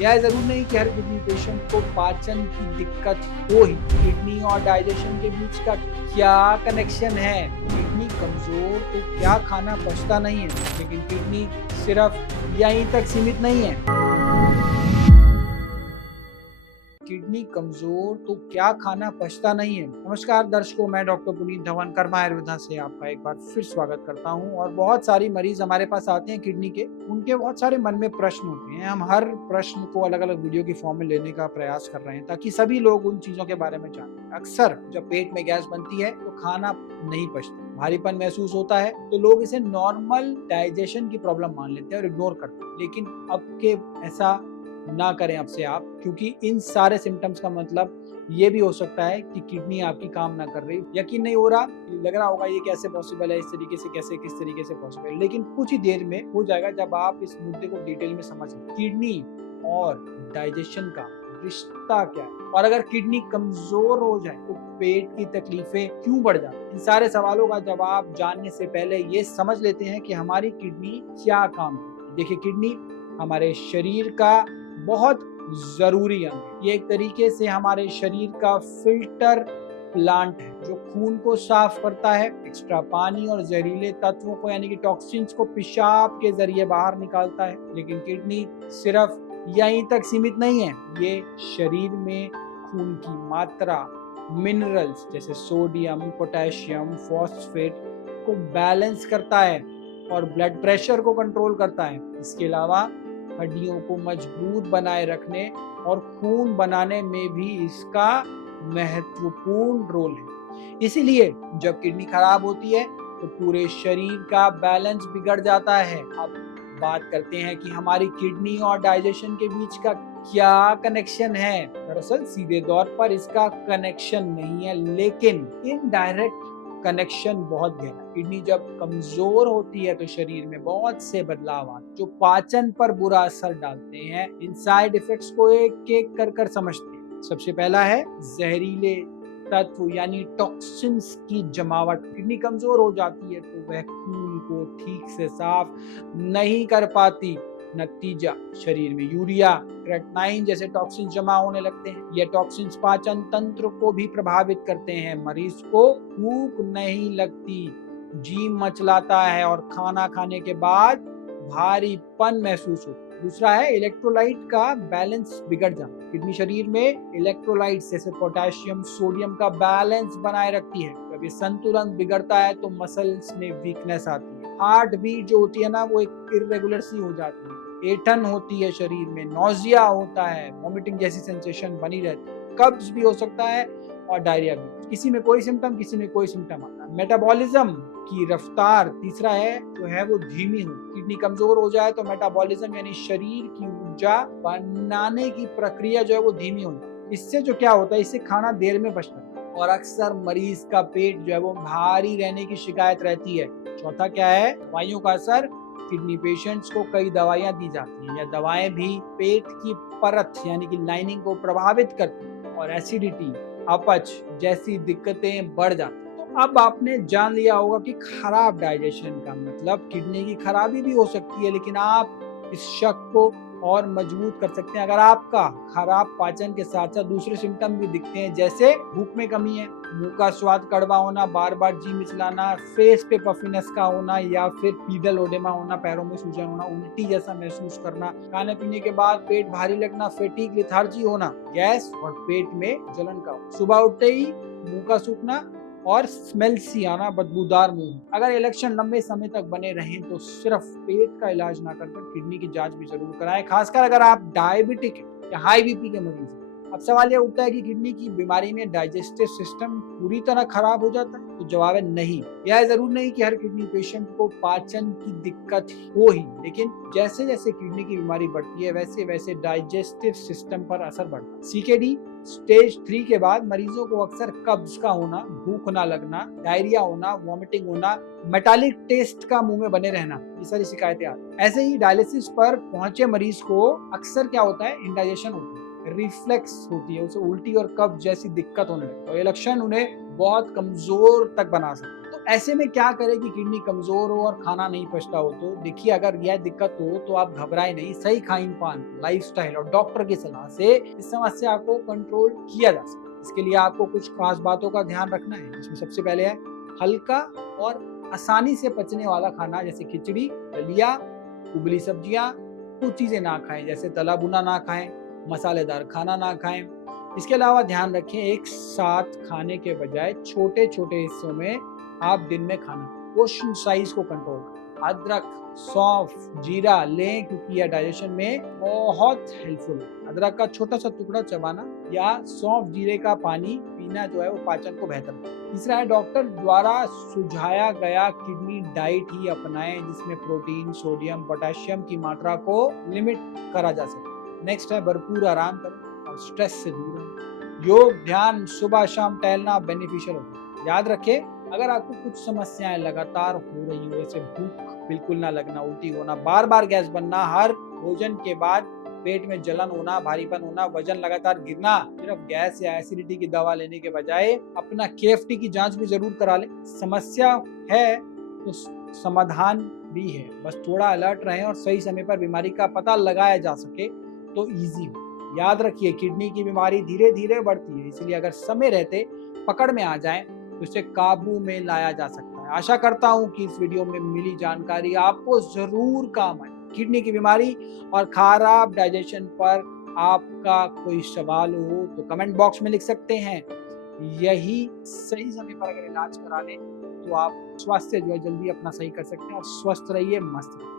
यह जरूर नहीं कि हर किडनी पेशेंट को पाचन की दिक्कत हो ही। किडनी और डाइजेशन के बीच का क्या कनेक्शन है? किडनी कमजोर तो क्या खाना पचता नहीं है, लेकिन किडनी सिर्फ यहीं तक सीमित नहीं है। किडनी कमजोर तो क्या खाना पचता नहीं है। नमस्कार दर्शकों, मैं डॉक्टर पुनीत धवन कर्मा आयुर्वेदा से आपका एक बार फिर स्वागत करता हूं। और बहुत सारी मरीज हमारे पास आते हैं किडनी के, उनके बहुत सारे मन में प्रश्न होते हैं। हम हर प्रश्न को अलग अलग वीडियो की फॉर्म में लेने का प्रयास कर रहे हैं ताकि सभी लोग उन चीजों के बारे में जानें। अक्सर जब पेट में गैस बनती है तो खाना नहीं पचता, भारीपन महसूस होता है, तो लोग इसे नॉर्मल डाइजेशन की प्रॉब्लम मान लेते हैं और इग्नोर करते हैं। लेकिन अब के ऐसा ना करें अब से आप, क्योंकि इन सारे सिम्टम्स का मतलब ये भी हो सकता है कि किडनी आपकी काम ना कर रही। यकीन नहीं हो रहा, लग रहा होगा ये कैसे पॉसिबल है, इस तरीके से कैसे, किस तरीके से पॉसिबल है, लेकिन कुछ ही देर में हो जाएगा जब आप इस मुद्दे को डिटेल में समझ लें। किडनी और डाइजेशन का रिश्ता क्या है, और अगर किडनी कमजोर हो जाए तो पेट की तकलीफें क्यों बढ़ जाती? इन सारे सवालों का जवाब जानने से पहले ये समझ लेते हैं कि हमारी किडनी क्या काम है। देखिए, किडनी हमारे शरीर का बहुत जरूरी अंग है। ये एक तरीके से हमारे शरीर का फिल्टर प्लांट है जो खून को साफ करता है, एक्स्ट्रा पानी और जहरीले तत्वों को यानी कि टॉक्सिन्स को पेशाब के जरिए बाहर निकालता है। लेकिन किडनी सिर्फ यहीं तक सीमित नहीं है, ये शरीर में खून की मात्रा, मिनरल्स जैसे सोडियम, पोटेशियम, फॉस्फेट को बैलेंस करता है और ब्लड प्रेशर को कंट्रोल करता है। इसके अलावा हड्डियों को मजबूत बनाए रखने और खून बनाने में भी इसका महत्वपूर्ण रोल है। इसीलिए जब किडनी खराब होती है तो पूरे शरीर का बैलेंस बिगड़ जाता है। अब बात करते हैं कि हमारी किडनी और डाइजेशन के बीच का क्या कनेक्शन है। दरअसल सीधे तौर पर इसका कनेक्शन नहीं है, लेकिन इनडायरेक्ट कनेक्शन बहुत गहरा। किडनी जब कमजोर होती है तो शरीर में बहुत से बदलाव आते हैं जो पाचन पर बुरा असर डालते हैं। इन साइड इफेक्ट्स को एक एक कर समझते हैं। सबसे पहला है जहरीले तत्व यानी टॉक्सिन्स की जमावट। किडनी कमजोर हो जाती है तो वह खून को ठीक से साफ नहीं कर पाती। नतीजा, शरीर में यूरिया, क्रेटनाइन जैसे टॉक्सिन जमा होने लगते हैं। ये टॉक्सिन्स पाचन तंत्र को भी प्रभावित करते हैं। मरीज को भूख नहीं लगती, जी मचलाता है और खाना खाने के बाद भारीपन महसूस होता है। दूसरा है इलेक्ट्रोलाइट का बैलेंस बिगड़ जाना। किडनी शरीर में इलेक्ट्रोलाइट्स जैसे पोटेशियम, सोडियम का बैलेंस बनाए रखती है। जब ये संतुलन बिगड़ता है तो मसल्स में वीकनेस आती है, हार्ट बीट जो होती है ना वो एक इरेगुलर सी हो जाती है, ऐंठन होती है शरीर में, नौजिया होता है, वॉमिटिंग जैसी सेंसेशन बनी रहती है, कब्ज भी हो सकता है और डायरिया भी। किसी में कोई सिम्टम, किसी में कोई सिम्टम आता है। मेटाबॉलिज्म की रफ्तार तीसरा है तो है वो धीमी हो। किडनी कमजोर हो जाए तो मेटाबॉलिज्म यानी शरीर की ऊर्जा बनाने की प्रक्रिया जो है वो धीमी हो जाती है। इससे जो क्या होता है, इससे खाना देर में पचता है और अक्सर मरीज का पेट जो है वो भारी रहने की शिकायत रहती है। चौथा क्या है, दवाइयों का असर। किडनी पेशेंट्स को कई दवाइयां दी जाती हैं या दवाएं भी पेट की परत यानी कि लाइनिंग को प्रभावित करती हैं और एसिडिटी, अपच जैसी दिक्कतें बढ़ जाती हैं। तो अब आपने जान लिया होगा कि खराब डाइजेशन का मतलब किडनी की खराबी भी हो सकती है, लेकिन आप इस शक को और मजबूत कर सकते हैं अगर आपका खराब पाचन के साथ साथ दूसरे सिम्टम भी दिखते हैं, जैसे भूख में कमी है, मुंह का स्वाद कड़वा होना, बार बार जी मिचलाना, फेस पे पफिनेस का होना या फिर पीडल ओडेमा होना, पैरों में सूजन होना, उल्टी जैसा महसूस करना, खाने पीने के बाद पेट भारी लगना, फैटिग, लेथार्जी होना, गैस और पेट में जलन का होना, सुबह उठते ही मुंह का सूखना और स्मेल सी आना, बदबूदार मुंह। अगर ये लक्षण लंबे समय तक बने रहें तो सिर्फ पेट का इलाज ना कर किडनी की जांच भी जरूर कराएं, खासकर अगर आप डायबिटिक हैं या हाई बीपी के मरीज हैं। अब सवाल यह उठता है कि किडनी की बीमारी में डाइजेस्टिव सिस्टम पूरी तरह खराब हो जाता है, तो जवाब है नहीं। यह जरूर नहीं कि हर किडनी पेशेंट को पाचन की दिक्कत हो ही, लेकिन जैसे जैसे किडनी की बीमारी बढ़ती है वैसे वैसे डाइजेस्टिव सिस्टम पर असर बढ़ता है। सीकेडी स्टेज 3 के बाद मरीजों को अक्सर कब्ज का होना, भूख ना लगना, डायरिया होना, वॉमिटिंग होना, मेटालिक टेस्ट का मुंह में बने रहना, ये सारी शिकायतें आती हैं। ऐसे ही डायलिसिस पर पहुंचे मरीज को अक्सर क्या होता है, इंडाइजेशन होती है, रिफ्लेक्स होती है, उसे उल्टी और कब्ज जैसी दिक्कत होने लगती है। ये लक्षण उन्हें बहुत कमजोर तक बना सकते हैं। तो ऐसे में क्या करें कि किडनी कमजोर हो और खाना नहीं पचता हो? तो देखिए, अगर यह दिक्कत हो तो आप घबराएं नहीं। सही खान पान, लाइफस्टाइल और डॉक्टर की सलाह से इस समस्या को कंट्रोल किया जा सकता है। इसके लिए आपको कुछ खास बातों का ध्यान रखना है, जिसमें सबसे पहले है हल्का और आसानी से पचने वाला खाना, जैसे खिचड़ी, दलिया, उबली सब्जियां। कुछ चीजें ना खाएं, जैसे तला भुना ना खाएं, मसालेदार खाना ना खाएं। इसके अलावा ध्यान रखें, एक साथ खाने के बजाय छोटे छोटे हिस्सों में आप दिन में खाना, पोर्शन साइज को कंट्रोल करें। अदरक, सौंफ, जीरा लें, क्योंकि यह डाइजेशन में बहुत हेल्पफुल है। अदरक का छोटा सा टुकड़ा चबाना या सौंफ जीरे का पानी पीना जो है वो पाचन को बेहतर करता है। तीसरा है, डॉक्टर द्वारा सुझाया गया किडनी डाइट ही अपनाएं, जिसमें प्रोटीन, सोडियम, पोटेशियम की मात्रा को लिमिट करा जा सके। नेक्स्ट है, भरपूर आराम करें और स्ट्रेस से दूर रहें। योग, ध्यान, सुबह शाम टहलना बेनिफिशियल होता है। याद रखें, अगर आपको कुछ समस्याएं लगातार हो रही हो, जैसे भूख बिल्कुल ना लगना, उल्टी होना, बार बार गैस बनना, हर भोजन के बाद पेट में जलन होना, भारीपन होना, वजन लगातार गिरना, सिर्फ गैस या एसिडिटी की दवा लेने के बजाय अपना केएफटी की जांच भी जरूर करा लें। समस्या है तो समाधान भी है, बस थोड़ा अलर्ट रहें और सही समय पर बीमारी का पता लगाया जा सके तो इजी हो। याद रखिए, किडनी की बीमारी धीरे धीरे बढ़ती है, इसलिए अगर समय रहते पकड़ में आ जाए तो इसे काबू में लाया जा सकता है। आशा करता हूं कि इस वीडियो में मिली जानकारी आपको जरूर काम आए। किडनी की बीमारी और खराब डाइजेशन पर आपका कोई सवाल हो तो कमेंट बॉक्स में लिख सकते हैं। यही सही समय पर अगर इलाज करा लें तो आप स्वास्थ्य जो है जल्दी अपना सही कर सकते हैं और स्वस्थ रहिए, मस्त रहिए।